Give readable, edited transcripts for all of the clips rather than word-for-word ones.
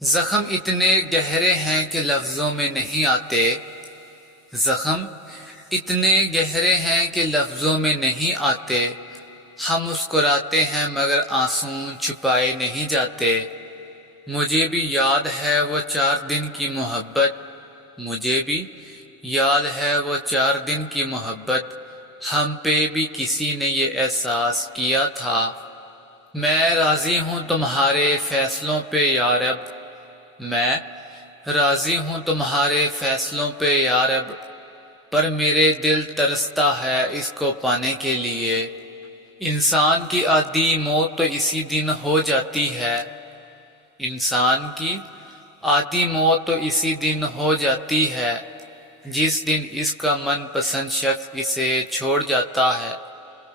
زخم اتنے گہرے ہیں کہ لفظوں میں نہیں آتے، زخم اتنے گہرے ہیں کہ لفظوں میں نہیں آتے، ہم مسکراتے ہیں مگر آنسو چھپائے نہیں جاتے۔ مجھے بھی یاد ہے وہ 4 دن کی محبت، مجھے بھی یاد ہے وہ 4 دن کی محبت، ہم پہ بھی کسی نے یہ احساس کیا تھا۔ میں راضی ہوں تمہارے فیصلوں پہ یا رب، میں راضی ہوں تمہارے فیصلوں پہ یا رب، پر میرے دل ترستا ہے اس کو پانے کے لیے۔ انسان کی آدھی موت تو اسی دن ہو جاتی ہے، انسان کی آدھی موت تو اسی دن ہو جاتی ہے، جس دن اس کا من پسند شخص اسے چھوڑ جاتا ہے۔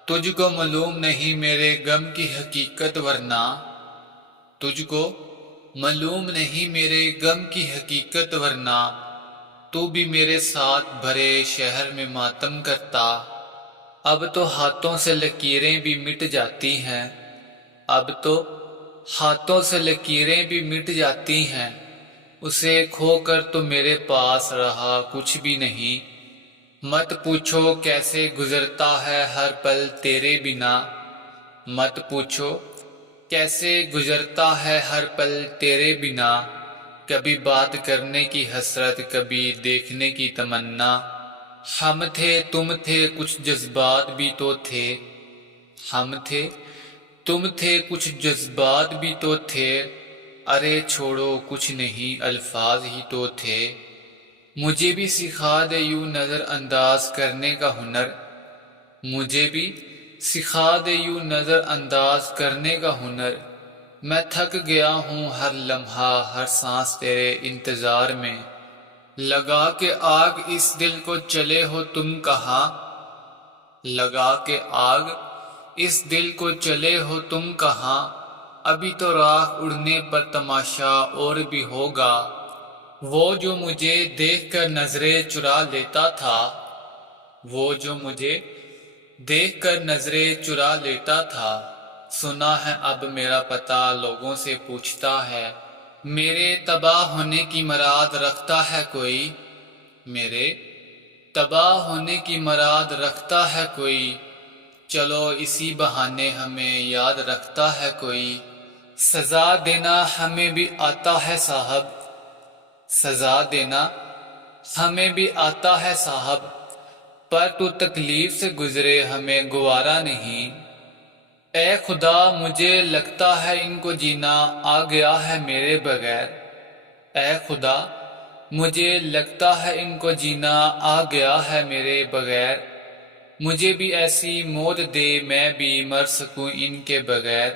تجھ کو معلوم نہیں میرے غم کی حقیقت ورنہ، تجھ کو معلوم نہیں میرے غم کی حقیقت ورنہ، تو بھی میرے ساتھ بھرے شہر میں ماتم کرتا۔ اب تو ہاتھوں سے لکیریں بھی مٹ جاتی ہیں، اب تو ہاتھوں سے لکیریں بھی مٹ جاتی ہیں، اسے کھو کر تو میرے پاس رہا کچھ بھی نہیں۔ مت پوچھو کیسے گزرتا ہے ہر پل تیرے بنا، مت پوچھو کیسے گزرتا ہے ہر پل تیرے بنا، کبھی بات کرنے کی حسرت کبھی دیکھنے کی تمنا۔ ہم تھے تم تھے کچھ جذبات بھی تو تھے، ہم تھے تم تھے کچھ جذبات بھی تو تھے، ارے چھوڑو کچھ نہیں الفاظ ہی تو تھے۔ مجھے بھی سکھا دے یوں نظر انداز کرنے کا ہنر، مجھے بھی سکھا دے یوں نظر انداز کرنے کا ہنر، میں تھک گیا ہوں ہر لمحہ ہر سانس تیرے انتظار میں۔ لگا کے آگ اس دل کو چلے ہو تم کہاں، لگا کے آگ اس دل کو چلے ہو تم کہاں، ابھی تو راہ اڑنے پر تماشا اور بھی ہوگا۔ وہ جو مجھے دیکھ کر نظریں چرا لیتا تھا، وہ جو مجھے دیکھ کر نظریں چرا لیتا تھا، سنا ہے اب میرا پتہ لوگوں سے پوچھتا ہے۔ میرے تباہ ہونے کی مراد رکھتا ہے کوئی، میرے تباہ ہونے کی مراد رکھتا ہے کوئی، چلو اسی بہانے ہمیں یاد رکھتا ہے کوئی۔ سزا دینا ہمیں بھی آتا ہے صاحب، سزا دینا ہمیں بھی آتا ہے صاحب، پر تو تکلیف سے گزرے ہمیں گوارا نہیں۔ اے خدا مجھے لگتا ہے ان کو جینا آ گیا ہے میرے بغیر، اے خدا مجھے لگتا ہے ان کو جینا آ گیا ہے میرے بغیر، مجھے بھی ایسی موت دے میں بھی مر سکوں ان کے بغیر۔